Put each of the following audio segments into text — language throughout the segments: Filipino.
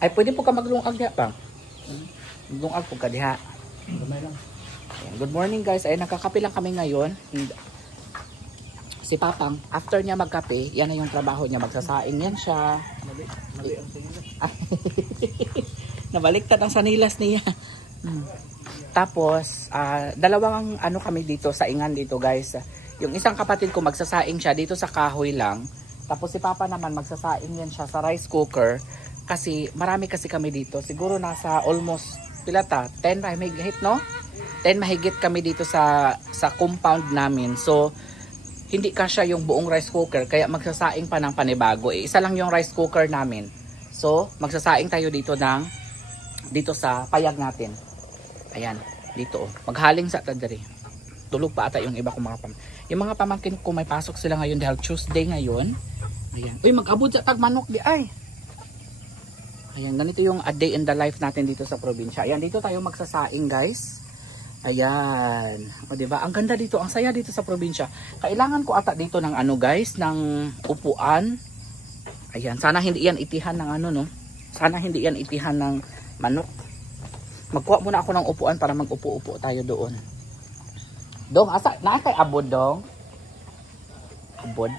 Ay, pwede po ka maglungag diha pa. Maglungag po ka diha. Gamay lang. Ayan, good morning guys. Ay, nagkakape lang kami ngayon. Si Papang, after niya magkape, yan na yung trabaho niya. Magsasaing yan siya. Nabaliktad ang sanilas niya. Tapos, dalawang ano kami dito, saingan dito guys. Yung isang kapatid ko magsasaing siya dito sa kahoy lang. Tapos si Papa naman magsasaing yan siya sa rice cooker. Kasi marami kasi kami dito. Siguro nasa almost, pilata, 10 mahigit no? 10 mahigit kami dito sa compound namin. So, hindi kasya yung buong rice cooker, kaya magsasaing pa ng panibago. Isa lang yung rice cooker namin. So, magsasaing tayo dito sa payag natin. Ayan, dito oh. Maghaling sa tadari. Tulog pa ata yung iba kong mga yung mga pamangkin ko may pasok sila ngayon dahil Tuesday ngayon. Ayan. Uy, mag-abot sa tagmanok di ay. Ayan, ganito yung a day in the life natin dito sa probinsya. Ayan, dito tayo magsasaing guys. Ayan. O diba? Ang ganda dito. Ang saya dito sa probinsya. Kailangan ko ata dito ng ano guys, ng upuan. Ayan. Sana hindi yan itihan ng ano no. Sana hindi yan itihan ng manok. Magkuha muna ako ng upuan para mag-upo-upo tayo doon. Dong, asa? Naakay abod dong? Abod?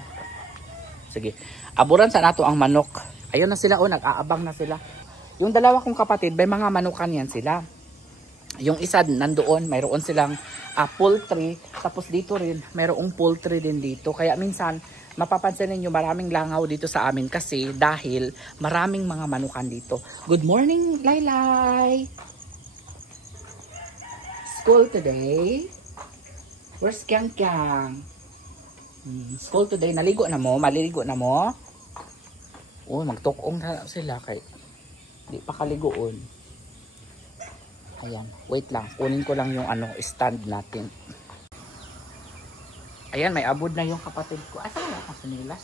Sige. Aburan sa nato ang manok. Ayun na sila o. Nag-aabang na sila. Yung dalawa kong kapatid, may mga manukan yan sila. Yung isa nandoon, mayroon silang poultry, tapos dito rin mayroong poultry din dito. Kaya minsan mapapansin niyo maraming langaw dito sa amin kasi dahil maraming mga manukan dito. Good morning, Laylay. School today. Where's Kyang Kyang? School today. Naligo na mo? Maliligo na mo? Oh, magtukong na sila kay di pa kaligoon. Ayan, wait lang. Kunin ko lang yung ano, stand natin. Ayan, may abod na yung kapatid ko. Asa wala ka sinilas?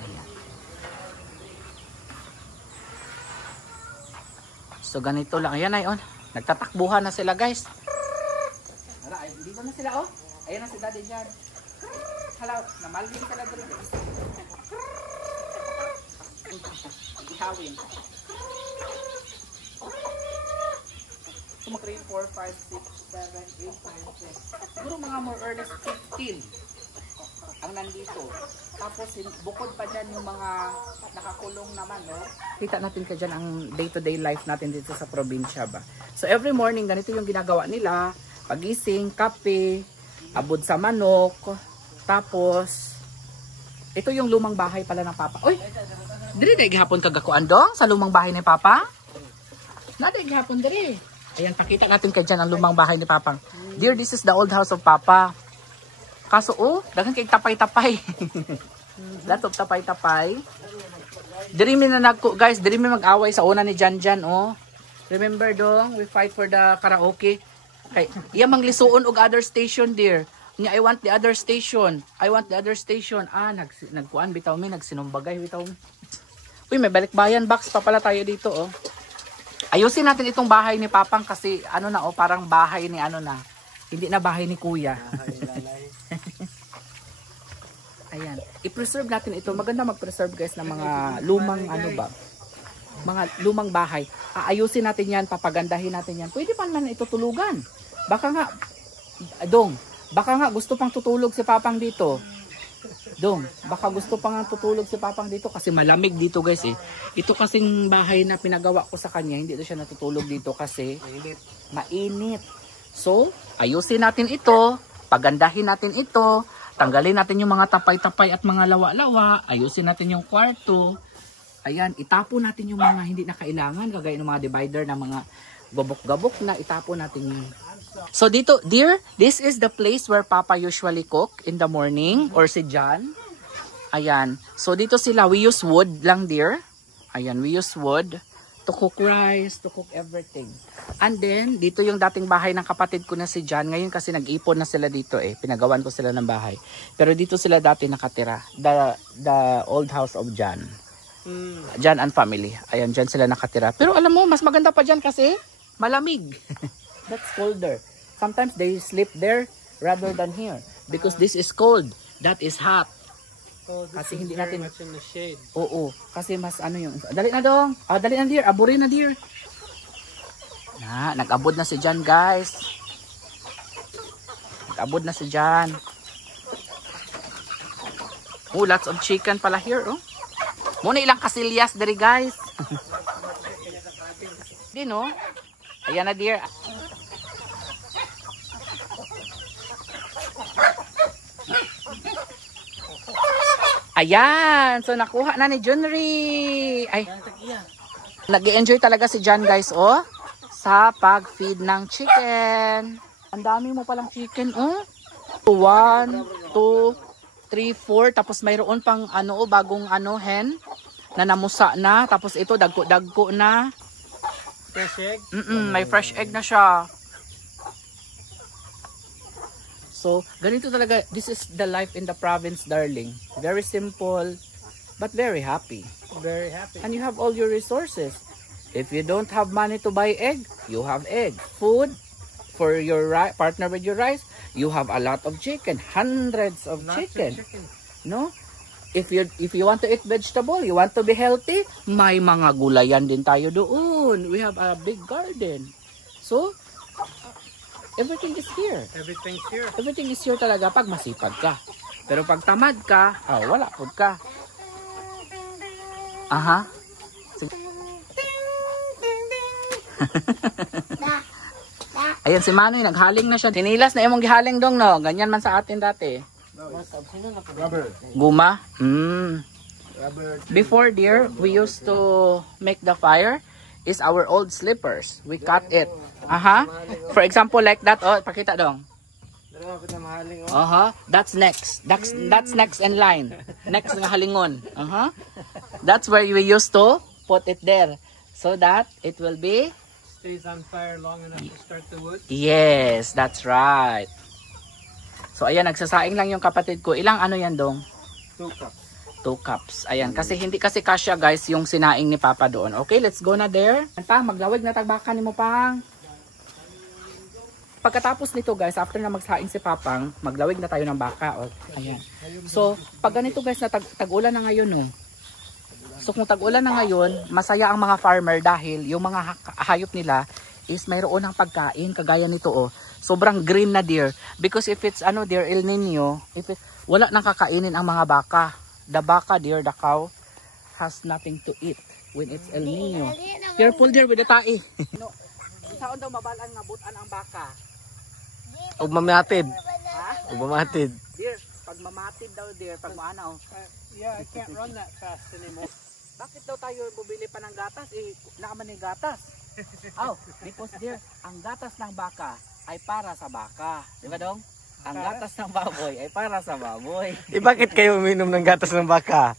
Ayan. So, ganito lang. Ayan, ayon. Nagtatakbuhan na sila, guys. Hala, dito na sila, oh. Ayan na si Daddy dyan. Hala, namalvin ka na doon. Ihawin. Mag 3, 4, 5, 6, 7, 8, 9, 10. Siguro mga more or less 15 ang nandito. Tapos bukod pa dyan yung mga nakakulong naman, no? Kita natin ka dyan ang day-to-day life natin dito sa probinsya ba. So every morning, ganito yung ginagawa nila. Pagising, kape, abod sa manok. Tapos, ito yung lumang bahay pala ng Papa. Uy! Diri na igihapon kagakuan dong sa lumang bahay ni Papa? Nada igihapon diri. Ayan, pakita natin kayo dyan ang lumang bahay ni Papang. Dear, this is the old house of Papa. Kaso, oh, dagan kay tapay-tapay. Lots of tapay-tapay. Diri mi na guys, diri mi mag-away sa una ni Janjan, oh. Remember dong, we fight for the karaoke. Kay, iya manglisuon og other station, dear. Nya, I want the other station. I want the other station. Nagkuan bitaw mi, nagsinumbagay bitaw mi. Uy, may balikbayan box pa pala tayo dito, oh. Ayusin natin itong bahay ni Papang kasi ano na oh, parang bahay ni ano na. Hindi na bahay ni Kuya. Ayan. I-preserve natin ito. Maganda mag-preserve guys ng mga lumang ano ba? Mga lumang bahay. Ayusin natin yan, papagandahin natin yan. Pwede pa naman ito tulugan. Baka nga, Dong, baka nga gusto pang tutulog si Papang dito. Dong, baka gusto pa nga tutulog si Papang dito kasi malamig dito guys eh. Ito kasing bahay na pinagawa ko sa kanya, hindi siya natutulog dito kasi mainit. So, ayusin natin ito, pagandahin natin ito, tanggalin natin yung mga tapay-tapay at mga lawa-lawa, ayusin natin yung kwarto. Ayan, itapon natin yung mga hindi na kailangan, kagaya ng mga divider na mga gabok-gabok na itapon natin yung... So dito, dear, this is the place where Papa usually cook in the morning or si John. Ayan. So dito sila, we use wood lang, dear. Ayan, we use wood to cook rice, to cook everything. And then, dito yung dating bahay ng kapatid ko na si John. Ngayon kasi nag-ipon na sila dito eh. Pinagawan ko sila ng bahay. Pero dito sila dati nakatira. The old house of John. John and family. Ayan, dyan sila nakatira. Pero alam mo, mas maganda pa dyan kasi malamig. That's colder. Sometimes they sleep there rather than here. Because this is cold. That is hot. Kasi hindi natin... much in the shade. Oo, kasi mas ano yung... Dali na dong. Dali na dear. Aburin na dear. Nag-abod na si Jan guys. Nag-abod na si Jan. Oh, lots of chicken pala here. Oh. Muna ilang kasilyas dari guys. Di no? Ayan na dear. Ayan, so nakuha na ni Junri. Ay, nag-enjoy talaga si Jan guys, oh, sa pag-feed ng chicken. Ang dami mo palang chicken, oh. 1, 2, 3, 4, tapos mayroon pang ano, bagong ano, hen na namusa na, tapos ito dagko-dagko na. Fresh egg? May fresh egg na siya. So, ganito talaga, this is the life in the province, darling. Very simple, but very happy. Very happy. And you have all your resources. If you don't have money to buy egg, you have egg. Food for your partner with your rice, you have a lot of chicken, hundreds of chicken. No? If you want to eat vegetable, you want to be healthy, may mga gulayan din tayo doon. We have a big garden. So, everything is here. Everything's here. Everything is here talaga pag masipag ka. Pero pag tamad ka, wala po ka. Aha. Ayan si Manoy, naghaling na siya. Sinilas na imong gihaling dong, no? Ganyan man sa atin dati. Guma? Before, dear, we used to make the fire is our old slippers. We cut it. For example, like that. Oh, pakita dong. That's next. That's next in line. Next nga halingon. That's where we used to put it there. So that it will be... Stays on fire long enough to start the wood? Yes, that's right. So ayan, nagsasaing lang yung kapatid ko. Ilang ano yan dong? 2 cups. 2 cups. Ayan, kasi hindi kasi kasya guys yung sinaing ni Papa doon. Okay, let's go na there. Pang, maglawig na tagbaka ni mo pang. Pagkatapos nito guys, after na magsaing si Papang, maglawig na tayo ng baka. Ayan. So, pag ganito guys na tag-ulan na ngayon, no? So kung tag-ulan na ngayon, masaya ang mga farmer dahil yung mga hayop nila is mayroon ng pagkain kagaya nito, oh. Sobrang green na dear. Because if it's dear, El Nino, wala nang kakainin ang mga baka. The baka dear, the cow has nothing to eat when it's El Nino. Careful dear with the tae. Saan daw mabalaan nga butan ang baka? Ug mamatid. Ha? Ug mamatid. Dear, pag mamatid daw dear, pag maanaw. Yeah, I can't run that fast anymore. Bakit daw tayo bumili pa ng gatas? Naaman ni gatas. Because dear, ang gatas ng baka ay para sa baka. Di ba dong? Ang gatas ng baboy ay para sa baboy. Bakit kayo uminom ng gatas ng baka?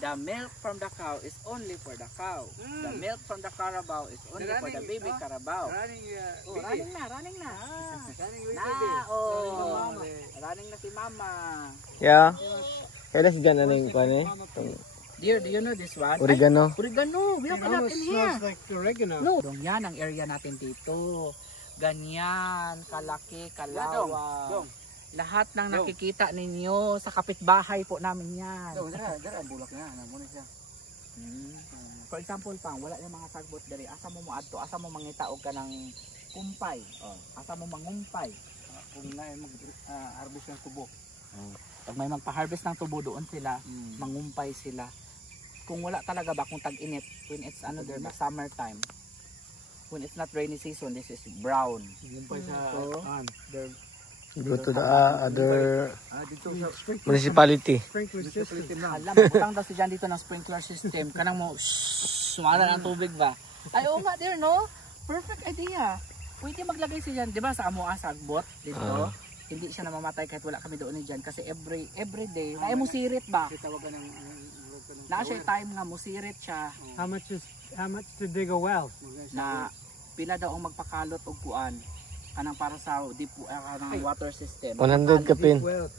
The milk from the cow is only for the cow. The milk from the carabao is only for the baby carabao. Running na. Running na si mama. Yeah. Kaya si gana ning kuan Dear, do you know this one? Oregano. Oregano. We have a lot in here. Smells like oregano. No. Yan ang area natin dito. Ganyan, kalaki, kalawang. Lahat ng nakikita ninyo sa kapitbahay po namin yan. Dara bulak na, muna siya. For example, pang wala yung mga sagbot diri, asa mo moadto, asa mo mangitaog ka ng kumpay. Asa mo mangumpay. Kung na mag-harvest ng tubo. Pag may magpa-harvest ng tubo doon sila, mangumpay sila. Kung wala talaga ba, kung tag-init, when it's the summertime, when it's not rainy season, this is brown. Mangumpay sa go to the other municipality. sprinkler system. Alam, butang daw si Jan dito ng sprinkler system. Kanang mo, sumala ng tubig ba? Ay, oo nga there, no? Perfect idea. Pwede maglagay si Jan, di ba sa Amoa Sagbot dito? Hindi siya namamatay kahit wala kami doon ni Jan. Kasi every day, na musirit ba? Na siya time nga musirit siya. How much to dig a well? Na pila daw ang magpakalot og kuan. Kanang para sa deep water system. 100 kapin. 100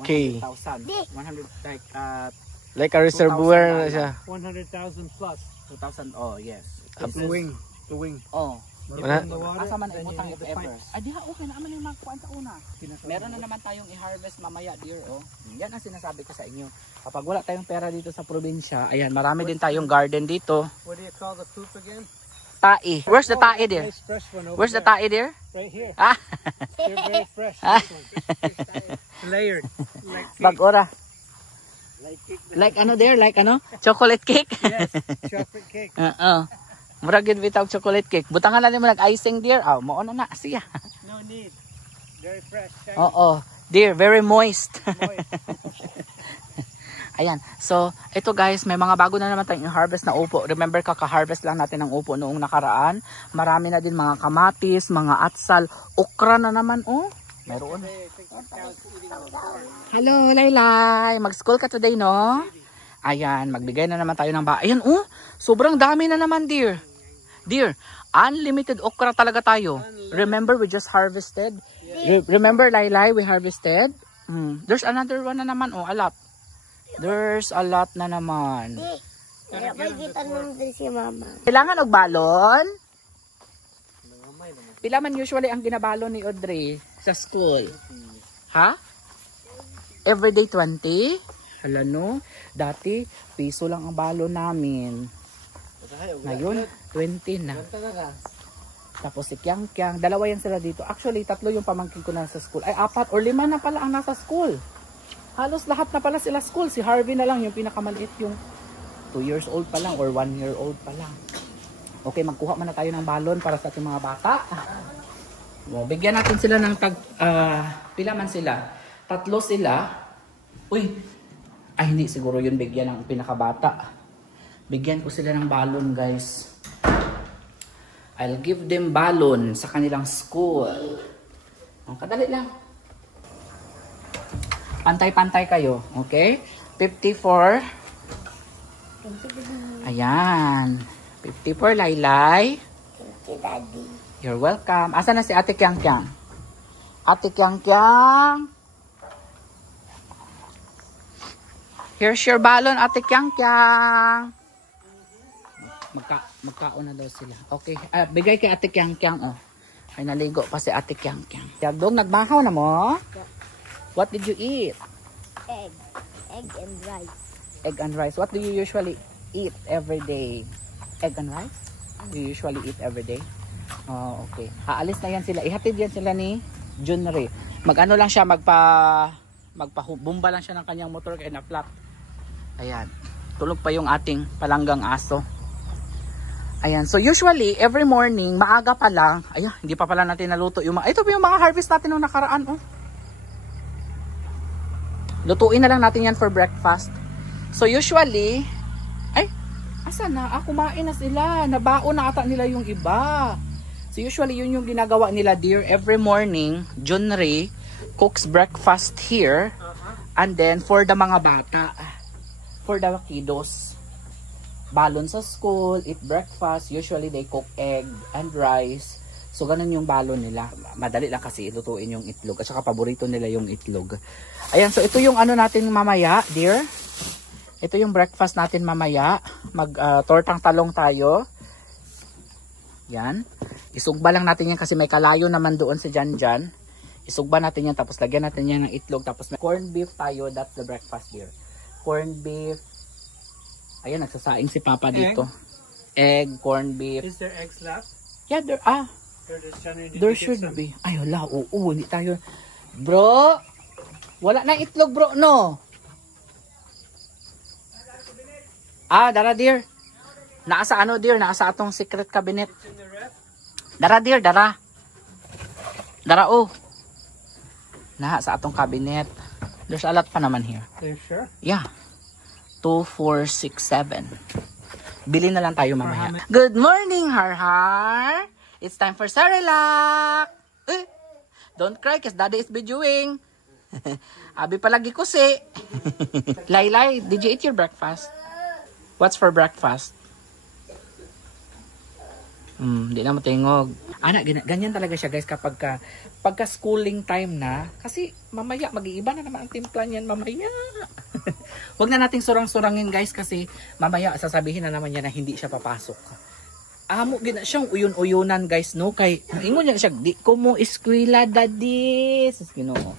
K. 100,000. 100 Like a reservoir na siya. 100,000 plus. 2,000. Oh, yes. The wing. Oh, Wala. Asa man ibutang if ever. Diha okay na man yung makuan sa una. Meron na naman tayong i-harvest mamaya, dear, oh. Yan ang sinasabi ko sa inyo. Kapag wala tayong pera dito sa probinsya, ayan, marami din tayong garden dito. What do you call the soup again? Tae. Where's the tae, dear? Nice fresh one over Where's the there. tae, dear? Right here. Ah, They're very fresh. This one. Layered. Like cake. bag-ora. Like cake. Like ano, dear? Like ano? Chocolate cake? Yes. Chocolate cake. Oo. Murag yun bitaw chocolate cake. Butangan na mo nag-icing, dear. Oh, mao na siya. No need. Very fresh. Shiny. Oo. Dear, very moist. Moist. Ayan. So, ito guys, may mga bago na naman tayong harvest na upo. Remember, kaka-harvest lang natin ng upo noong nakaraan. Marami na din mga kamatis, mga atsal, okra na naman, oh. Meron. Hello, Laylay. Mag-school ka today, no? Ayan, magbigay na naman tayo ng Ayan, oh. Sobrang dami na naman, dear. Dear, unlimited okra talaga tayo. Remember, we just harvested. Remember, Laylay, we harvested. There's another one na naman, oh, a lot. There's a lot na naman. Nakikita naman din si mama. Kailangan og balon? Pila man usually ang ginabalon ni Audrey sa school? Ha? Everyday 20? Hala no? Dati, piso lang ang balon namin. Ngayon, 20 na. Tapos si Kyang Kyang, dalawa yan sila dito. Actually, 3 yung pamangkin ko na sa school. Ay, 4 or 5 na pala ang nasa school. Halos lahat na pala sila school. Si Harvey na lang yung pinakamaliit, yung 2 years old pa lang or 1 year old pa lang. Okay, magkuha muna tayo ng balon para sa ating mga bata. Bigyan natin sila ng pila man sila? 3 sila. Uy, ay hindi siguro yun bigyan ng pinakabata. Bigyan ko sila ng balon, guys. I'll give them balon sa kanilang school. Ang kadali lang. Pantay-pantay kayo, okay? 54. Ayan. 54, Laylay. Si Daddy. You're welcome. Asa na si Ate Kyang Kyang? Ate Kyang Kyang. Here's your balon, Ate Kyang Kyang. Magkaon na daw sila. Okay. Bigay kay Ate Kyang Kyang, oh. Ay, naligo pa si Ate Kyang Kyang. Yagdong, nagbahaw na mo? What did you eat? Egg. Egg and rice. Egg and rice. What do you usually eat every day? Egg and rice? You usually eat every day? Oh, okay. Aalis na yan sila. Ihatid yan sila ni Junri. Mag-ano lang siya, magpabumba lang siya ng kanyang motor kaya na-flat. Ayan. Tulog pa yung ating palanggang aso. Ayan. So usually, every morning, maaga pa lang. Ayan, hindi pa pala natin naluto yung ito pa yung mga harvest natin nung nakaraan, oh. Lutuin na lang natin yan for breakfast. So usually, ay, asa na? Kumain na sila. Nabaon na ata nila yung iba. So usually, yun yung ginagawa nila, dear. Every morning, Junri cooks breakfast here. And then, for the mga bata, for the kiddos, balon sa school, eat breakfast. Usually, they cook egg and rice. So, ganun yung balon nila. Madali lang kasi lutuin yung itlog. At saka paborito nila yung itlog. Ayan, so ito yung ano natin mamaya, dear. Ito yung breakfast natin mamaya. Tortang talong tayo. Yan. Isugba lang natin yan kasi may kalayo naman doon sa Janjan. Isugba natin yan tapos lagyan natin yan ng itlog. Tapos may corned beef tayo. That's the breakfast, dear. Corned beef. Ayan, nagsasaing si Papa dito. Egg, corned beef. Is there eggs left? Yeah, Did there you get should some? be. Ay, wala. Oo, hindi tayo. Bro, wala na itlog, bro, no? Dara, dear. Naasa ano, dear? Naasa atong secret cabinet. Dara, dear, dara. Dara, oh. Naasa atong cabinet. There's a lot pa naman here. Are you sure? Yeah. 2, 4, 6, 7. Bili na lang tayo mamaya. Good morning, Har. It's time for Cerelac. Don't cry because Daddy is videoing. Abi palagi ko si. Laylay, did you eat your breakfast? What's for breakfast? Di na matingog. Ganyan talaga siya, guys, pagka schooling time na. Kasi mamaya, mag-iiba na naman ang timpla niyan mamaya. Huwag na nating surang-surangin, guys, kasi mamaya sasabihin na naman niya na hindi siya papasok. amo gina siyang uyon-uyonan guys no kay ingon niya siya di ko mo eskwela daddy sus Ginoo.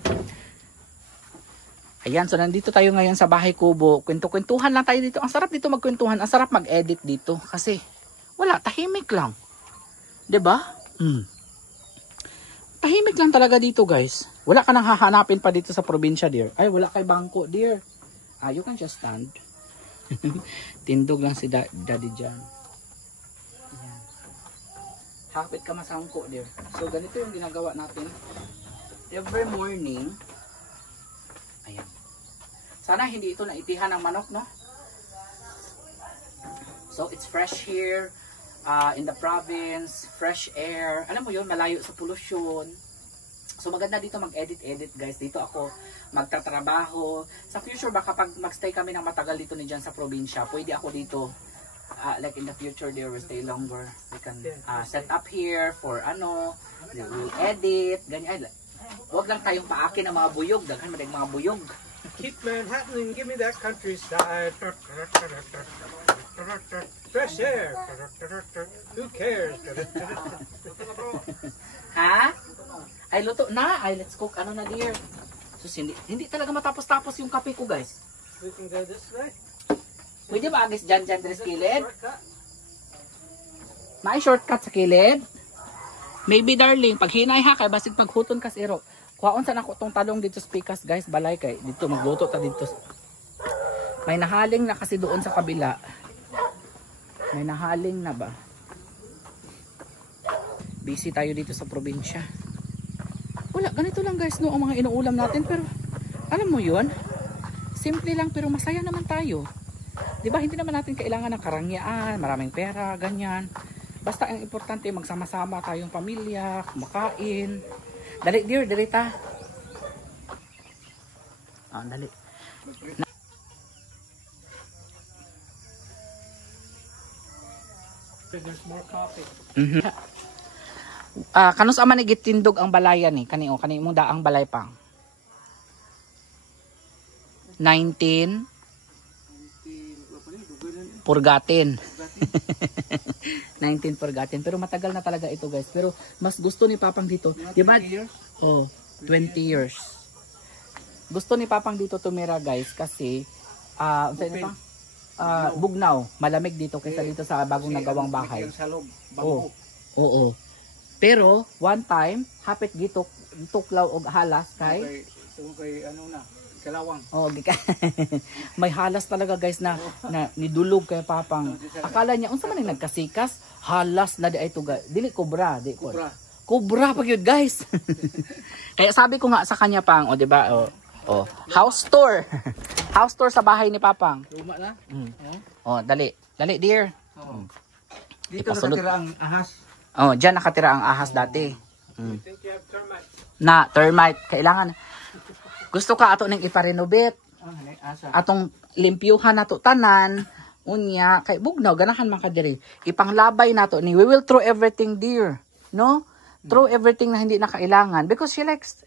Ayan, so nandito tayo ngayon sa Bahay Kubo. Kwento-kwentuhan lang tayo dito. Ang sarap dito magkwentuhan. Ang sarap mag-edit dito. Kasi, wala, tahimik lang. 'Di ba? Tahimik lang talaga dito, guys. Wala ka nang hahanapin pa dito sa probinsya, dear. Ay, wala kay bangko, dear. You can just stand. Tindog lang si daddy dyan. Ayan. Hapit ka masangko, dear. So, ganito yung ginagawa natin. Every morning, ayan. Sana hindi ito naitihan ng manok, no? So, it's fresh here in the province, fresh air. Alam mo yun, malayo sa pollution. So, maganda dito mag-edit-edit, guys. Dito ako magtatrabaho. Sa future, baka pag mag-stay kami ng matagal dito ni dyan sa probinsya, pwede ako dito, like in the future, they will stay longer. We can set up here for we will edit, ganyan. Huwag lang tayong paakin ng mga buyog. Daghan mo mga buyog. Keep Manhattan and give me that countryside. Fresh air. Who cares? Ha? Ay, luto na. Ay, let's cook. Ano na, dear? So, hindi talaga matapos-tapos yung kape ko, guys. We can go this way. Pwede ba agis dyan sa kilid? May shortcut sa kilid? Maybe, darling. Pag hinay ha, kay basig paghuton ka siro. Kuhaon sa nako tong talong dito sa pikas, guys. Balay kay. Dito, magluto ta dito. May nahaling na kasi doon sa kabila. May nahaling na ba? Busy tayo dito sa probinsya. Wala, ganito lang guys, no, ang mga inuulam natin. Pero, alam mo yun, simple lang pero masaya naman tayo. Diba, hindi naman natin kailangan ng karangyaan, maraming pera, ganyan. Basta ang importante, magsama-sama tayong pamilya, kumakain. Dali, dear, dali ta. Dali. There's more coffee. Kanus ama ni gitindog ang balayan ni kani mong daang balay pang 19 purgatin 19 purgatin pero matagal na talaga ito guys pero mas gusto ni Papang dito di ba 20 years gusto ni Papang dito tumira guys kasi bugnaw malamig dito kaysa dito sa bagong nagawang bahay oo. Pero, one time, hapit gitok, tuklaw og halas kay Kalawang. Oh, may halas talaga guys na nidulog kay Papang. Akala niya, unsa man ang nagkasikas? Halas na di ay tuga. Dili kobra, di ko. Kobra pag yun guys. Kaya sabi ko nga sa kanya pang, di ba? House tour. House tour sa bahay ni Papang. Luma na? Dali. Dali, dear. Dito nakatira ang ahas. Diyan nakatira ang ahas dati. Think you have termites? Na, termite. Kailangan. Gusto ka ato ning iparenovate. Atong limpyuhan nato tanan. Unya, kay bugnaw, ganahan man ka diri. Ipanglabay nato ni. We will throw everything dear. No? Throw everything na hindi na kailangan. Because he likes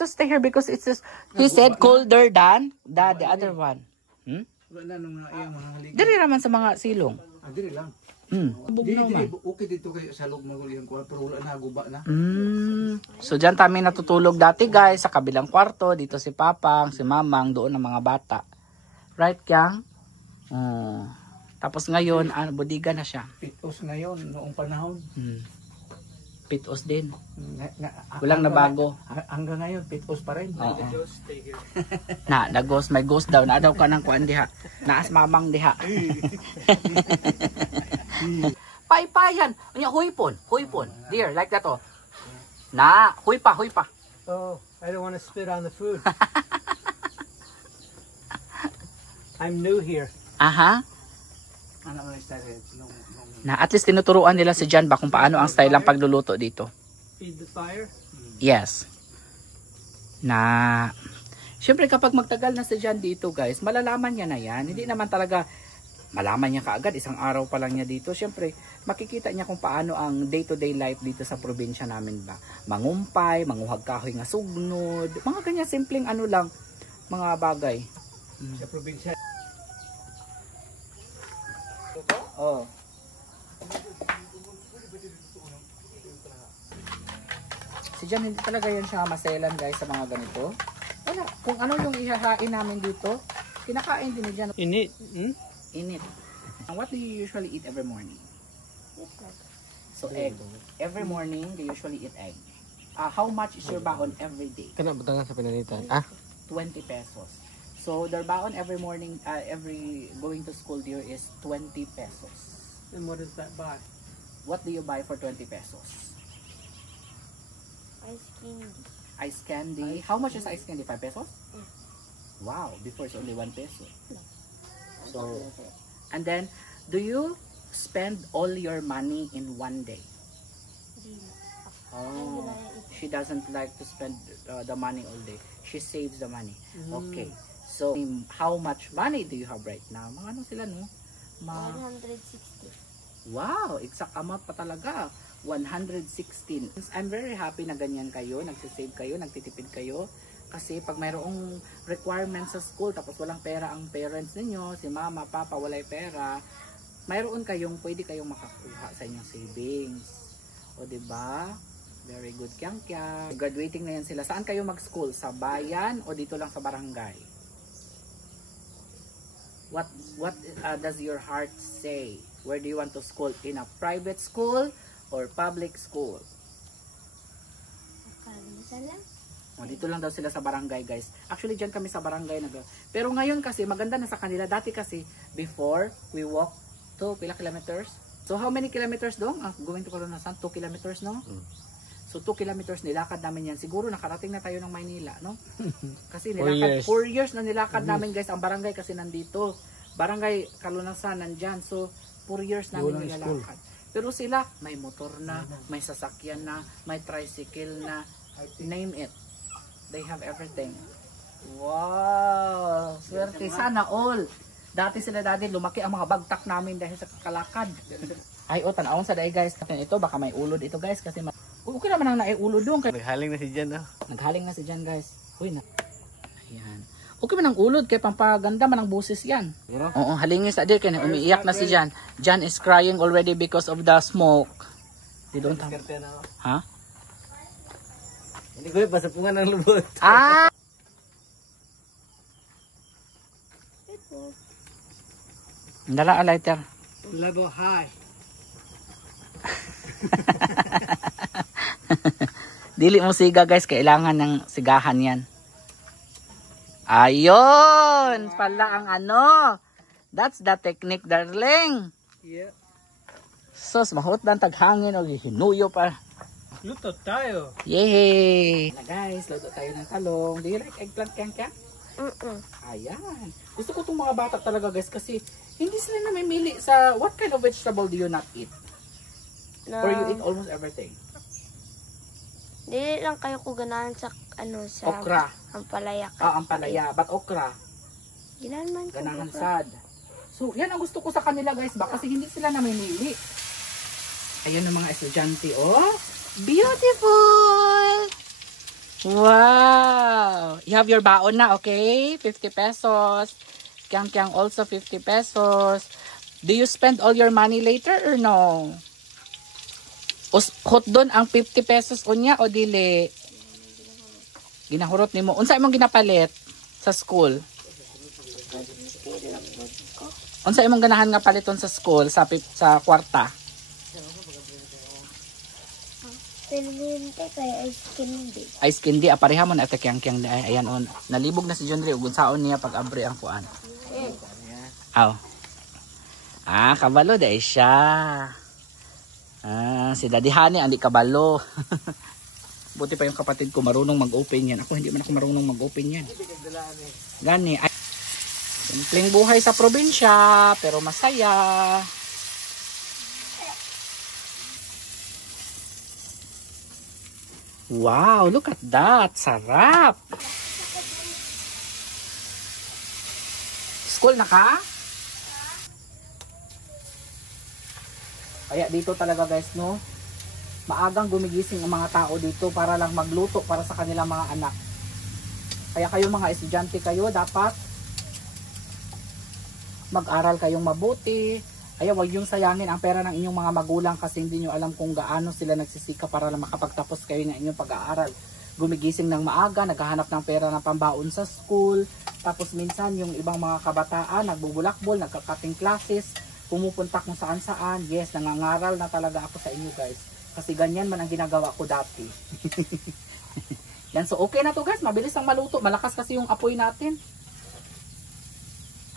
to stay here because it's just, he said colder than the other one. Wala nung iyang mga haligi. Diri raman sa mga silong. Diri lang. Okay dito kayo sa loob ng iyang kwarto pero wala na guba na. So dyan kami natutulog dati guys sa kabilang kwarto. Dito si Papang, si Mamang, doon ang mga bata. Right, Kyang? Tapos ngayon, bodega na siya. Pitos ngayon, noong panahon. Pitos din. Walang nabago. Hanggang ngayon, pitos pa rin. The ghost, may ghost daw. Na daw ka ng kuan diha. Naas Mamang diha. Paypayan. Huypon. Dear, like that huy pa. Oh, I don't want to spit on the food. I'm new here. Aha. At least tinuturuan nila si Jan ba kung paano ang style ang pagluluto dito. Feed the fire? Yes. Siyempre kapag magtagal na si Jan dito guys, malalaman niya na yan. Hindi naman talaga malaman niya kaagad, isang araw pa lang niya dito. Siyempre, makikita niya kung paano ang day-to-day life dito sa probinsya namin ba. Mangumpay, manguhag kahoy nga sugnod, mga ganyan simpleng lang, mga bagay. Sa probinsya. Diyan hindi talaga yan siya maselan guys sa mga ganito. Wala. Kung ano yung ihahain namin dito, kinakain din niya. Init. Init. What do you usually eat every morning? So egg. Every morning they usually eat egg. How much is your baon every day? Kana butangan sa pinanitan. 20 pesos. So their baon every morning, every going to school there is 20 pesos. And what does that buy? What do you buy for 20 pesos? Ice candy. Ice candy. How much is ice candy? 5 pesos? Wow, before it's only 1 peso. So, and then, do you spend all your money in one day? Oh, she doesn't like to spend the money all day. She saves the money. Okay. So, how much money do you have right now? Mga ano sila, no? 160. Wow, exact amount pa talaga. 116. I'm very happy na ganyan kayo, nagsisave kayo, nagtitipid kayo. Kasi pag mayroong requirements sa school, tapos walang pera ang parents ninyo, si mama, papa, walay pera, mayroon kayong, pwede kayong makakuha sa inyong savings. O diba? Very good, kyang-kyang. Graduating na yan sila. Saan kayo mag-school? Sa bayan o dito lang sa barangay? What does your heart say? Where do you want to school? In a private school or public school? O, dito lang daw sila sa barangay, guys. Actually, dyan kami sa barangay. Pero ngayon kasi, maganda na sa kanila. Dati kasi, before, we walk to pila kilometers. So, how many kilometers dong? Going to Kalunasan, 2 kilometers, no? So, 2 kilometers, nilakad namin yan. Siguro, nakarating na tayo ng Maynila, no? Kasi nilakad, 4 years na nilakad namin, guys, ang barangay kasi nandito. Barangay Kalunasan, nandyan. So, 4 years namin nilalakad. Pero sila, may motor na, may sasakyan na, may tricycle na, name it. They have everything. Wow! Swerte. Sana all. Dati sila lumaki ang mga bagtak namin dahil sa kakalakad. Ay, o, tanawon sa day, guys. Ito, baka may ulod ito, guys. Kasi okay naman ang naiulod doon. Naghaling na si Jan, Naghaling na si Jan, guys. Uy, na. Ayan. Okay man ang ulod, kaya pampaganda man ang busis yan. Oo, halingin sa dir, kaya umiiyak na si Jan. Jan is crying already because of the smoke. They don't have... Ha? Hindi ko yung pasapungan ng lubot. Dala a lighter. Level high. Dili mo siga, guys, kailangan ng sigahan yan. Ayun! Pala ang ano. That's the technique, darling. Yeah. Sos, mahot lang taghangin o hinuyo pa. Luto tayo. Yay! Na guys, luto tayo ng talong. Do you like eggplant, Kyang-Kyang? Ayan. Gusto ko itong mga bata talaga, guys, kasi hindi sila namimili sa what kind of vegetable do you not eat? No. Or you eat almost everything? Dili lang kayo ko ganahan sa sa Okra. ampalaya. Ampalaya. But okra, Ganahan man ko. ganahan sad. So, yan ang gusto ko sa kanila, guys, ba? Kasi hindi sila namimili. Ayun ang mga estudyante, oh. Beautiful! Wow! You have your baon na, okay? 50 pesos. Kyang-Kyang also 50 pesos. Do you spend all your money later or no? Hot doon ang 50 pesos unya o dili? Ginahurot ni mo. Unsa imong ginapalit sa school? Unsa imong ganahan nga paliton sa school sa kwarta? Permente kay ice candy. Ice candy, apareha mo na ito Kyang-Kyang. Ayan, on. Nalibog na si John Ray. Unsaon niya pag abre ang kuan. Aw. Kabalo dahil siya. Si Daddy Honey, andi kabalo. Buti pa yung kapatid ko marunong mag-open yan. Ako hindi man ako marunong mag-open yan. Gani. Simpleng buhay sa probinsya, pero masaya. Wow, look at that. Sarap. School na ka? Kaya dito talaga, guys, no? Maagang gumigising ang mga tao dito para lang magluto para sa kanilang mga anak. Kaya kayo mga estudyante kayo, dapat mag-aral kayong mabuti Kaya wag yung sayangin ang pera ng inyong mga magulang kasi hindi nyo alam kung gaano sila nagsisika para lang makapagtapos kayo ng inyong pag-aaral. Gumigising ng maaga, naghahanap ng pera ng pambaon sa school. Tapos minsan yung ibang mga kabataan, nagbubulakbol, nagkakating classes, pumupunta kung saan saan. Yes, nangangaral na talaga ako sa inyo guys. Kasi ganyan man ang ginagawa ko dati. Yan, so okay na to guys, mabilis ang maluto. Malakas kasi yung apoy natin.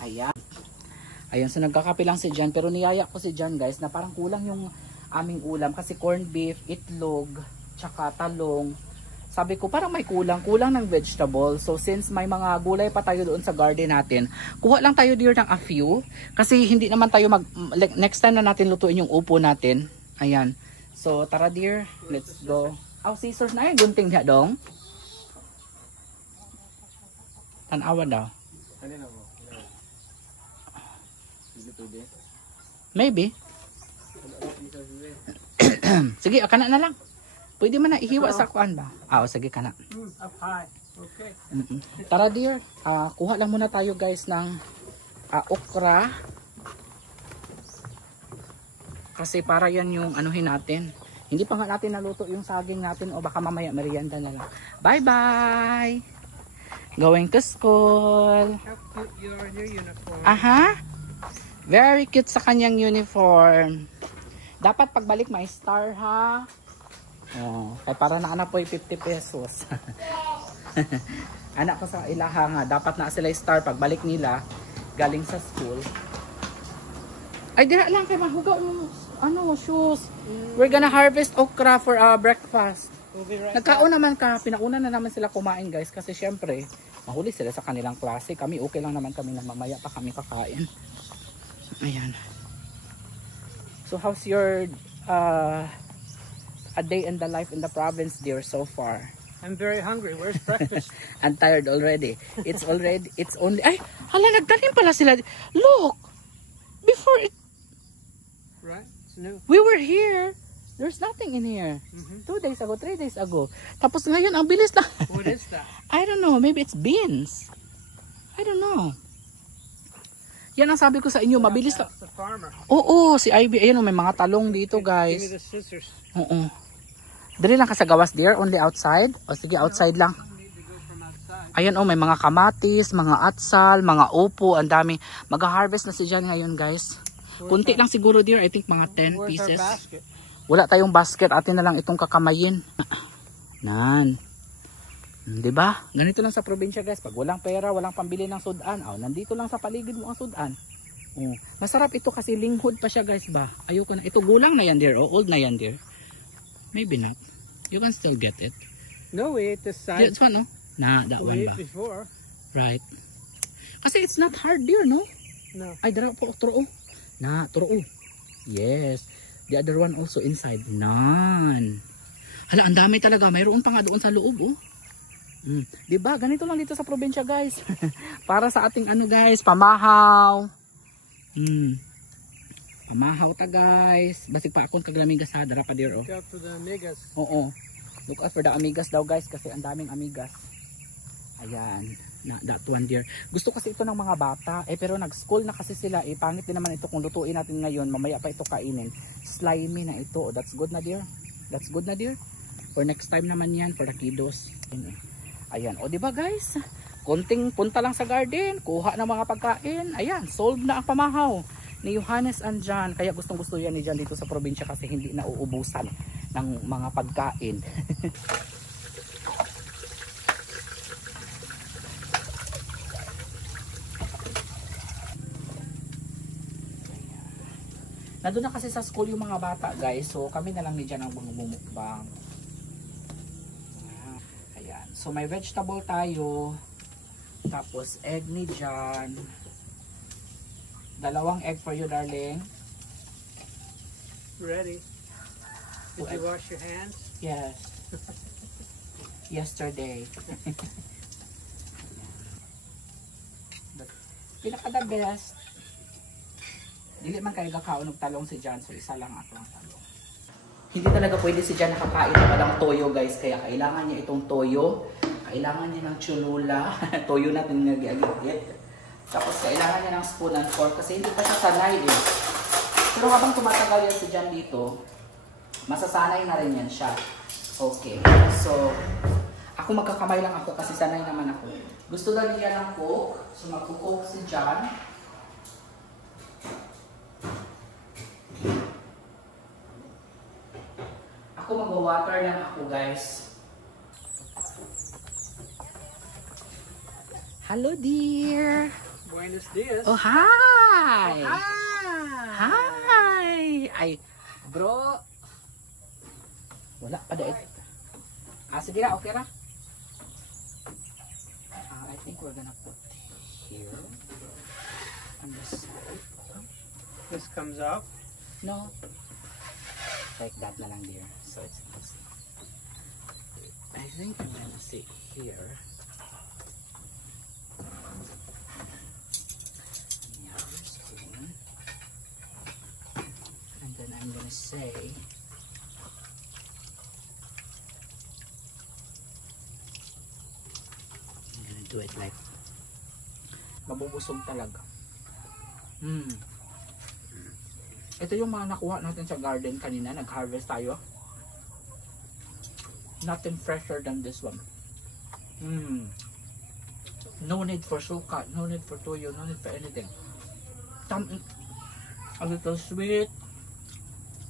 Ayan. Ayan, so nagkakape lang si Jan. Pero niyaya ko si Jan guys na parang kulang yung aming ulam. Kasi corned beef, itlog, tsaka talong. Sabi ko parang may kulang ng vegetable. So since may mga gulay pa tayo doon sa garden natin, kuha lang tayo dear ng a few. Kasi hindi naman tayo next time na natin lutuin yung upo natin. Ayan. So tara dear, let's go. Oh, scissors na yun. Gunting niya dong. Tanawa daw. Maybe. Sige, kana na lang. Pwede man na ihiwa sa kuan ba? Sige kana. Up high. Okay. Tara dear, kuha lang muna tayo guys ng okra. Kasi para yan yung anuhin natin. Hindi pa nga natin naluto yung saging natin o baka mamaya merienda na lang. Bye bye! Going to school. How cute you are in your uniform. Very cute sa kanyang uniform. Dapat pagbalik may star ha. Kaya para na anak po 50 pesos. Anak ko sa ilaha nga, dapat na sila star pagbalik nila galing sa school. Ay dira lang kay mahugaw yung shoes. We're gonna harvest okra for breakfast. We'll be right Nagkaon naman pinauna na naman sila kumain guys kasi syempre mahuli sila sa kanilang klase. Kami okay lang naman kami na mamaya pa kami kakain. Ayan. So how's your a day in the life in the province dear so far? I'm very hungry. Where's breakfast? I'm tired already. It's only ay hala nagtanim pala sila. Look. Before it Right? It's new. we were here. There's nothing in here. 2 days ago, 3 days ago. Tapos ngayon ang bilis na. What is that? I don't know, maybe it's beans. I don't know. Yan ang sabi ko sa inyo, mabilis na. That's the farmer. Oo, si Ivy, ayan may mga talong dito Give me guys. the scissors. Oo. Dali lang ka sa gawas dear, only outside? O sige, outside lang. Need to go from outside. Ayan may mga kamatis, mga atsal, mga upo, ang dami. Mag-harvest na si Jan ngayon guys. Kunti lang siguro dear, I think mga 10 Where's our pieces. basket? Wala tayong basket, atin na lang itong kakamayin. Nan. 'Di ba? Ganito lang sa probinsya guys, pag walang pera, walang pambili ng sudan, nandito lang sa paligid mo ang sudan. Masarap ito kasi linghod pa siya guys ba. Ayoko na. Ito gulang na yan dear, old na yan dear. Maybe not. You can still get it. No, we ate this side. This one, no? Nah, that one We ba. ate before. Right. Kasi it's not hard dear, no? No. Ay, dara po, turo. Na, turo. Yes. The other one also inside. Nan. Hala, ang dami talaga. Mayroon pa nga doon sa loob, oh. Diba? Ganito lang dito sa probinsya, guys. Para sa ating guys, pamahaw. Pamahaw ta, guys. Basig pa akong kaglamigas ha. Dara pa, dear, oh. Look out for the amigas. Oo. Look out for the amigas daw, guys. Kasi ang daming amigas. Ayan. That one, dear. Gusto kasi ito ng mga bata. Pero nag-school na kasi sila. Pangit din naman ito kung lutuin natin ngayon. Mamaya pa ito kainin. Slimy na ito. That's good na, dear. That's good na, dear. For next time naman yan. For the kiddos. Ayan. O, diba, guys? Konting punta lang sa garden. Kuha ng mga pagkain. Ayan. Solved na ang pamahaw ni Johannes and John. Kaya gustong gusto yan ni John dito sa probinsya kasi hindi na uubusan ng mga pagkain. Nandun na kasi sa school yung mga bata guys. So kami na lang ni Jan ang bumukbang. Ayan. So may vegetable tayo. Tapos egg ni Jan. 2 egg for you darling. Ready. Did you wash your hands? Yes. Yesterday. Pinaka the best. Dili man kayo kakaon og talong si Jan, so isa lang ako ang talong. Hindi talaga pwede si Jan nakakain ng walang toyo guys, kaya kailangan niya itong toyo. Kailangan niya ng chulula. Toyo natin nga giagit. Tapos kailangan niya ng spoon and fork kasi hindi pa siya sanay eh. Pero habang tumatagal yan si Jan dito, masasanay na rin yan siya. Okay. So, ako magkakamay lang ako kasi sanay naman ako. Gusto daw niya ng Coke. So, magkukoke si Jan. Ako mag-water lang ako, guys. Hello, dear. Buenos dias. Oh, hi. Hi. Hi. Ay, bro. Wala pa dahil. Sige na, okay na. I think we're gonna put here. On this side. This comes up. No. Like that na lang, dear. So it's easy. I think I'm gonna sit here. And then I'm gonna say, I'm gonna do it like, mabubusog talaga. Ito yung mga nakuha natin sa garden kanina, nag-harvest tayo. Nothing fresher than this one. No need for suka, no need for toyo, no need for anything. A little sweet.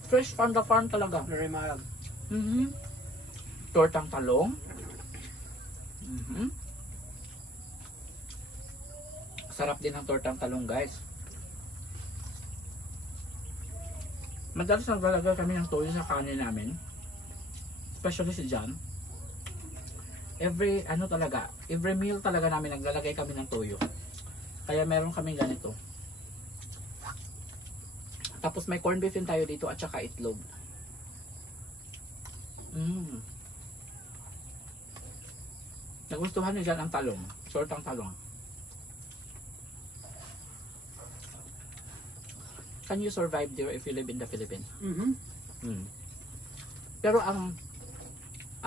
Fresh from the farm talaga. Very mild. Tortang talong. Sarap din ang tortang talong, guys. Madalas naglalagay kami ng toyo sa kanin namin. Especially si Jan. Every meal talaga namin naglalagay kami ng toyo. Kaya meron kaming ganito. Tapos may corned beef din tayo dito at saka itlog. Nagustuhan niya dyan ang talong. Tortang talong. Can you survive there if you live in the Philippines? Pero ang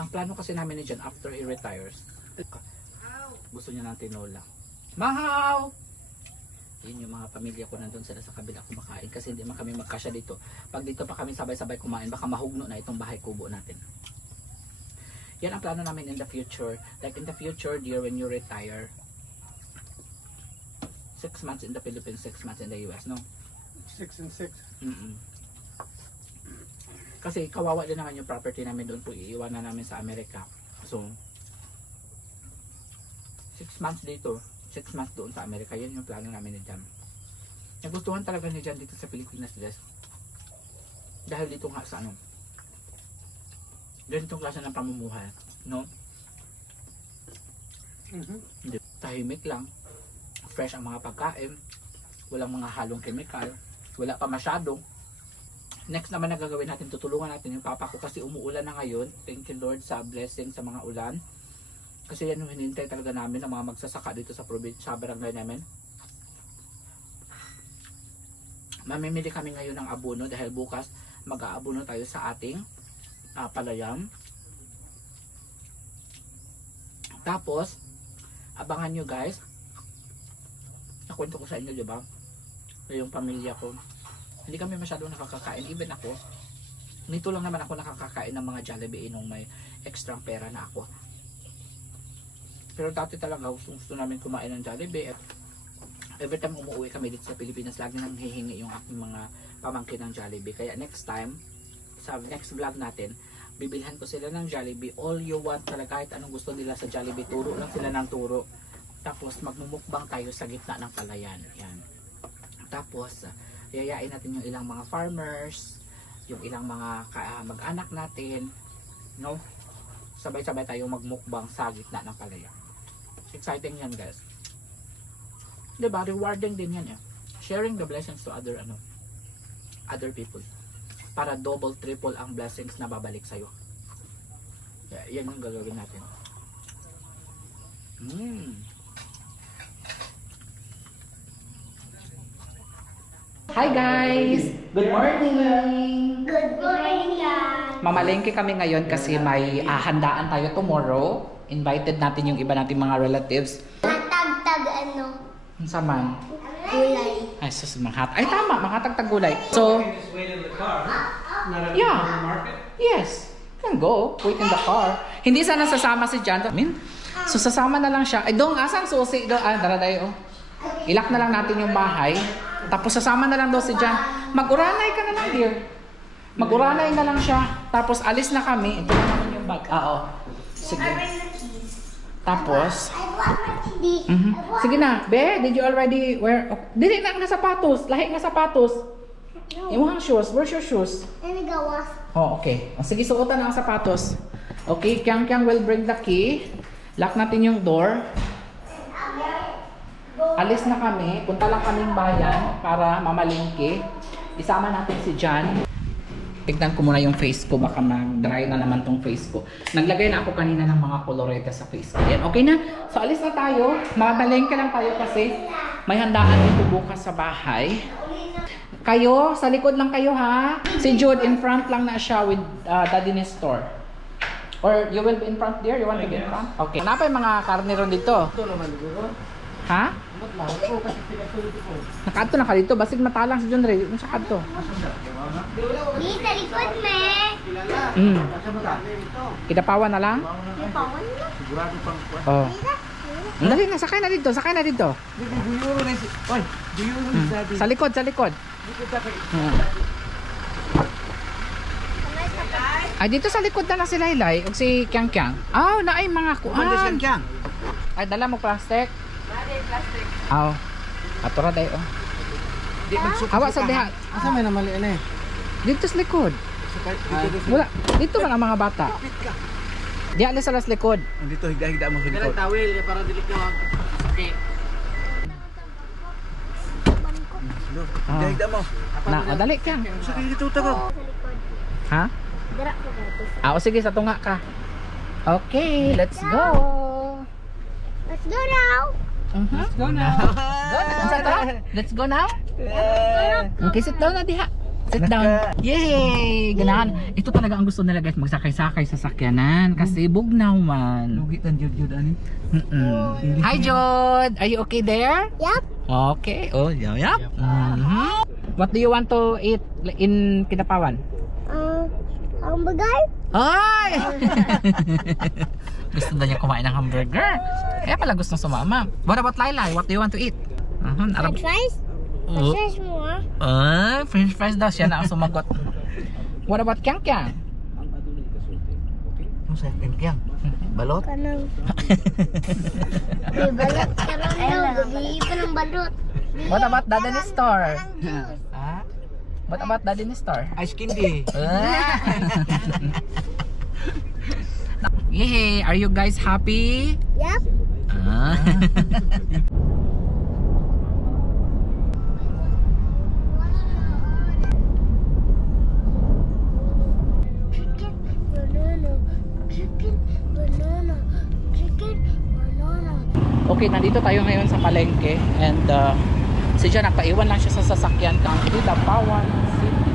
plano kasi namin ni Jan after he retires, gusto niya ng tinola. Mahaw! Yun yung mga pamilya ko nandun sila sa kabila kumakain kasi hindi man kami magkasya dito. Pag dito pa kami sabay-sabay kumain, baka mahugno na itong bahay kubo natin. Yan ang plano namin in the future. Like in the future, dear, when you retire, 6 months in the Philippines, 6 months in the US, no? 6 and 6. Kasi kawawa din naman yung property namin doon po, iiwanan namin sa Amerika. So 6 months dito, 6 months doon sa Amerika. Yun yung plano namin ni Jan. Nagustuhan talaga ni Jan dito sa Pilipinas, guys. Dahil dito nga sa ganitong klase ng pamumuhay, no? Hindi, tahimik lang, fresh ang mga pagkain, walang mga halong chemical, wala pa masyado. Next naman na gagawin natin, tutulungan natin yung papa ko kasi umuulan na ngayon. Thank you Lord sa blessing sa mga ulan. Kasi yan yung hinintay talaga namin ng mga magsasaka dito sa probinsya, sa barangay namin. Mamimili kami ngayon ng abono dahil bukas mag-aabono tayo sa ating palayam. Tapos, abangan nyo guys. Nakwento ko sa inyo, diba? Yung pamilya ko. Hindi kami masyadong nakakakain. Even ako, nito lang naman ako nakakakain ng mga Jollibee nung may extra pera na ako. Pero dati talaga gusto namin kumain ng Jollibee. At every time umuwi kami dito sa Pilipinas, lagi nang hihingi yung aking mga pamangkin ng Jollibee. Kaya next time, sa next vlog natin, bibilhan ko sila ng Jollibee. All you want talaga, kahit anong gusto nila sa Jollibee, turo lang sila ng turo. Tapos magmumukbang tayo sa gitna ng palayan. Yan. Tapos yayain natin yung ilang mga farmers, yung ilang mga mag-anak natin, no? Sabay-sabay tayong magmukbang sa gitna ng palayan. Exciting yan guys. Diba? Rewarding din yan. Sharing the blessings to other people. Para double, triple ang blessings na babalik sa'yo. Yan yung gagawin natin. Hi guys! Good morning! Good morning, yan. Mamalengke kami ngayon kasi may handaan tayo tomorrow. Invited natin yung iba nating mga relatives. Matagtag Saman. gulay. Ay, sus, ay, tama, manghatag gulay. So, Just wait in the car. Not at Yeah. the market. yes, can go, wait in the car. Hindi sana sasama si Jan. So, sasama na lang siya. Ay, dong, asan susi? Dong, tara tayo. Ilak na lang natin yung bahay. Tapos, sasama na lang daw si Jan. Mag-uranay ka na lang, dear. Mag-uranay na lang siya. Tapos, alis na kami. Ito na naman yung bag. Oo. Sige. Tapos, sige na. Be, did you already wear? Oh, dili na nga sapatos. Lahi nga sapatos. Imuhang shoes. Where's your shoes? Let me go wash. Oh, okay. Oh, sige, suotan na ang sapatos. Okay, Kyang will bring the key. Lock natin yung door. Alis na kami. Punta lang kaming bayan para mamalingki. Isama natin si Jan. Tignan ko muna yung face ko. Baka mag-dry na naman tong face ko. Naglagay na ako kanina ng mga kolorete sa face ko. Yan, okay na. So, alis na tayo. Mamalingki lang tayo kasi may handaan dito bukas sa bahay. Kayo, sa likod lang kayo ha. Si Jude, in front lang na siya with Daddy Nestor. Or you will be in front there? You want to be in front? Okay. Ano pa yung mga karne ron dito? Ito naman, siguro. Ha? Ba't lang? Oo, kasi pinatulog ko. Nakadto na ka dito. Basig matalang si John Ray. Ano siya kadto? Di, sa likod, me. Kitapawan na lang? Yung pawan mo. Sigurado pang kuwan. Oh. Dali na, sakay na dito. Sakay na dito. Duyuro na si... Oy, duyuro na sabi. Sa likod, sa likod. Ay, dito sa likod na si Laylay o si Kyang Kyang. Oh, naay mga kuan. Ay, dala mo plastic. Aw. Atura day oh. Di magsuka. Awa sa diha. Asa may namali na eh? Dito sa likod. Wala. Dito man ang mga bata. Diha na sa las likod. Dito, higda-higda mo sa likod. Kailang tawil, para dili ko sakit. Higda-higda mo. Na, dali Kyang. Sakit dito tago. Sa likod. Ha? Dara ko gatos. O sige, sa tunga ka. Okay, let's go. Let's go now. Let's go now. Let's go now. Okay, sit down na diha. Sit down. Yay! Ganahan. Ito talaga ang gusto nila guys, magsakay-sakay sa sakyanan kasi bugnaw man. Lugi tan jud ani. Hi Jod! Are you okay there? Yup. Okay. Oh, yep. What do you want to eat in Kinapawan? Hamburger? Ay! Gusto na niya kumain ng hamburger. Kaya pala gusto sumama. What about Laylay? What do you want to eat? French fries? Oh. French fries mo ah. French fries daw. Siya na ang sumagot. What about Kyang Kyang? Ano sa Kyang? Balot? Kanang. May balot ka lang daw. Gabi pa ng balot. What about Daddy Nestor? Ha? What about Daddy Nestor? Ice candy. Yay! Are you guys happy? Yup. Chicken, banana. Chicken, banana. Chicken, banana. Okay, nandito tayo ngayon sa palengke and si John nagpaiwan lang siya sa sasakyan kang Kinapawan City.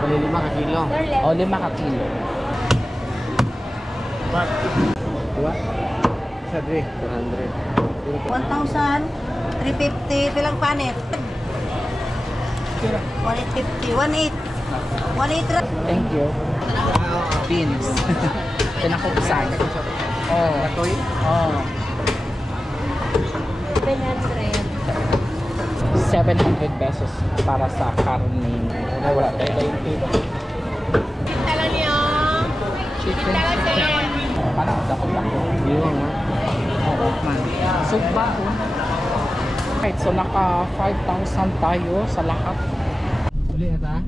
Bali 5 ka kilo. O 5 ka kilo. Diba? Sa 300. 1,350 pilang panit. 1,850, 1,800. 1,800. Thank you. Beans. Pinakukusan. Oh. Katoy? Oh. 700 pesos para sa karne. Ay, wala tayo tayo yung chicken. Parang dako-dako. Yun ha. Oo, man. Sugba. Right, so naka 5,000 tayo sa lahat. Uli ata?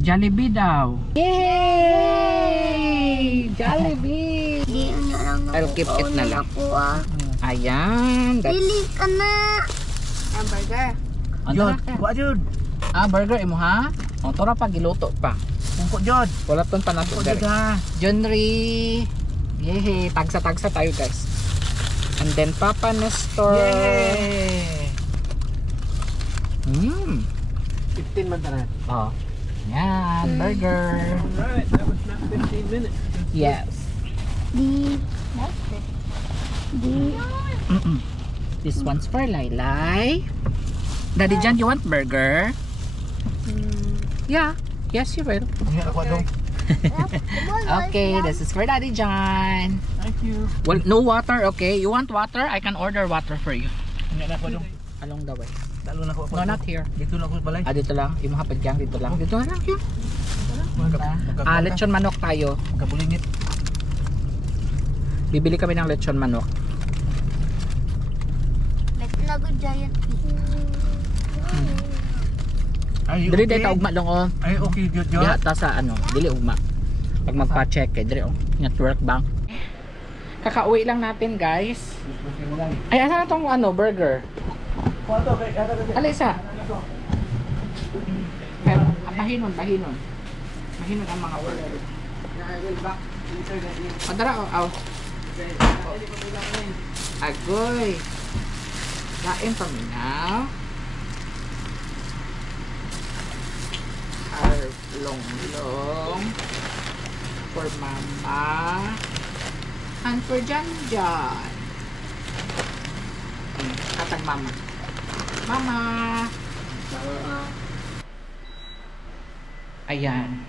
Jollibee daw. Yay! Jollibee! Di nyo lang I'll keep it na lang. ako ah. Ayan. Pili ka na. Hamburger. Jod, kuha Jod. Burger imo ha? O, tora pa, giluto pa. Pungko Jod. Wala ton pa nato. Pungko Jod ha. Junri. Yehey, tagsa-tagsa tayo guys. And then Papa Nestor. Yay! 15 man tanan. Oh. Yan, burger. Alright, that was not 15 minutes. Yes. Di. Di. This one's for Laylay. Daddy Jan, you want burger? Yeah. Yes, you will. Okay, this is for Daddy John. Thank you. Well, no water, okay? You want water? I can order water for you. Hindi na ako dong. Along the way. Dalo na ako. No, not here. Dito na ako balay. Dito lang. Yung mga padyang dito lang. Dito lang yun. Lechon manok tayo. Magkabulingit. Bibili kami ng lechon manok. Like na giant Ay, Dili day ta ugma lang oh. Ay, okay, good job. Diha ta sa ano, dili ugma. Pag magpa-check eh, dili oh. Network bank. Kakauwi lang natin, guys. Ay, asa na tong ano, burger? Alisa. Pero, bahinon. Bahinon ang mga burger. Madara oh. Agoy. Lain paminaw. Long for Mama and for Jan. Katag Mama. Ayan.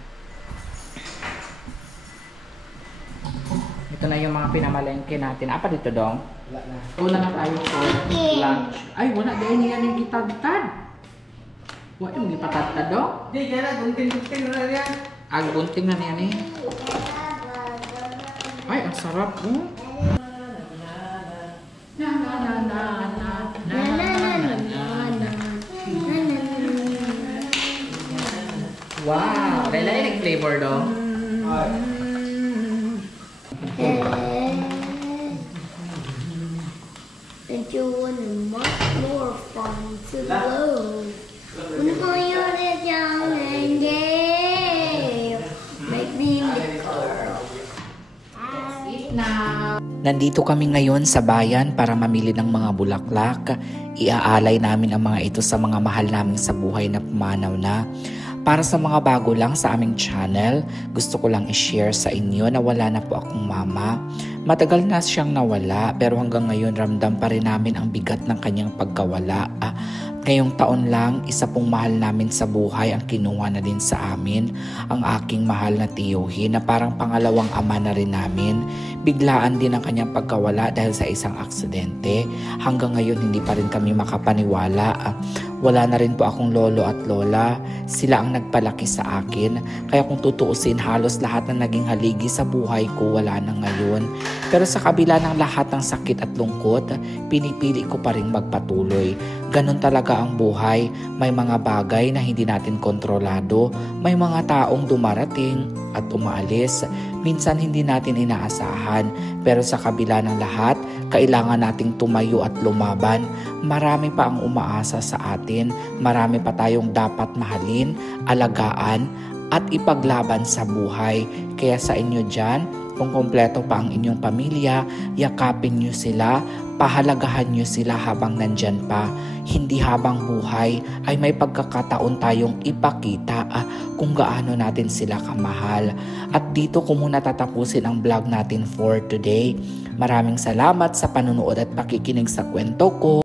Ito na yung mga pinamalengke natin. Apa dito dong? Una na tayo for lunch. Ay, wala dahil niya yung gitad-tad. Wala yung gipatad-tad dong? Hindi, kaya na, gunting-gunting na yan. Gunting na niya ni. Ay, ang sarap oh. Wow, dahil flavor dong. And you want much more fun to blow. When you're this young and gay, make me girl. Nandito kami ngayon sa bayan para mamili ng mga bulaklak. Iaalay namin ang mga ito sa mga mahal namin sa buhay na pumanaw na. Para sa mga bago lang sa aming channel, gusto ko lang i-share sa inyo na wala na po akong mama. Matagal na siyang nawala pero hanggang ngayon ramdam pa rin namin ang bigat ng kanyang pagkawala. Ngayong taon lang, isa pong mahal namin sa buhay ang kinuha na din sa amin, ang aking mahal na tiyuhin na parang pangalawang ama na rin namin. Biglaan din ang kanyang pagkawala dahil sa isang aksidente. Hanggang ngayon hindi pa rin kami makapaniwala. Wala na rin po akong lolo at lola. Sila ang nagpalaki sa akin. Kaya kung tutuusin, halos lahat na naging haligi sa buhay ko wala na ngayon. Pero sa kabila ng lahat ng sakit at lungkot, pinipili ko pa rin magpatuloy. Ganon talaga ang buhay. May mga bagay na hindi natin kontrolado. May mga taong dumarating at umaalis. Minsan hindi natin inaasahan. Pero sa kabila ng lahat, kailangan nating tumayo at lumaban. Marami pa ang umaasa sa atin. Marami pa tayong dapat mahalin, alagaan, at ipaglaban sa buhay. Kaya sa inyo dyan, kung kompleto pa ang inyong pamilya, yakapin nyo sila, pahalagahan nyo sila habang nandyan pa. Hindi habang buhay ay may pagkakataon tayong ipakita kung gaano natin sila kamahal. At dito ko muna tatapusin ang vlog natin for today. Maraming salamat sa panunood at pakikinig sa kwento ko.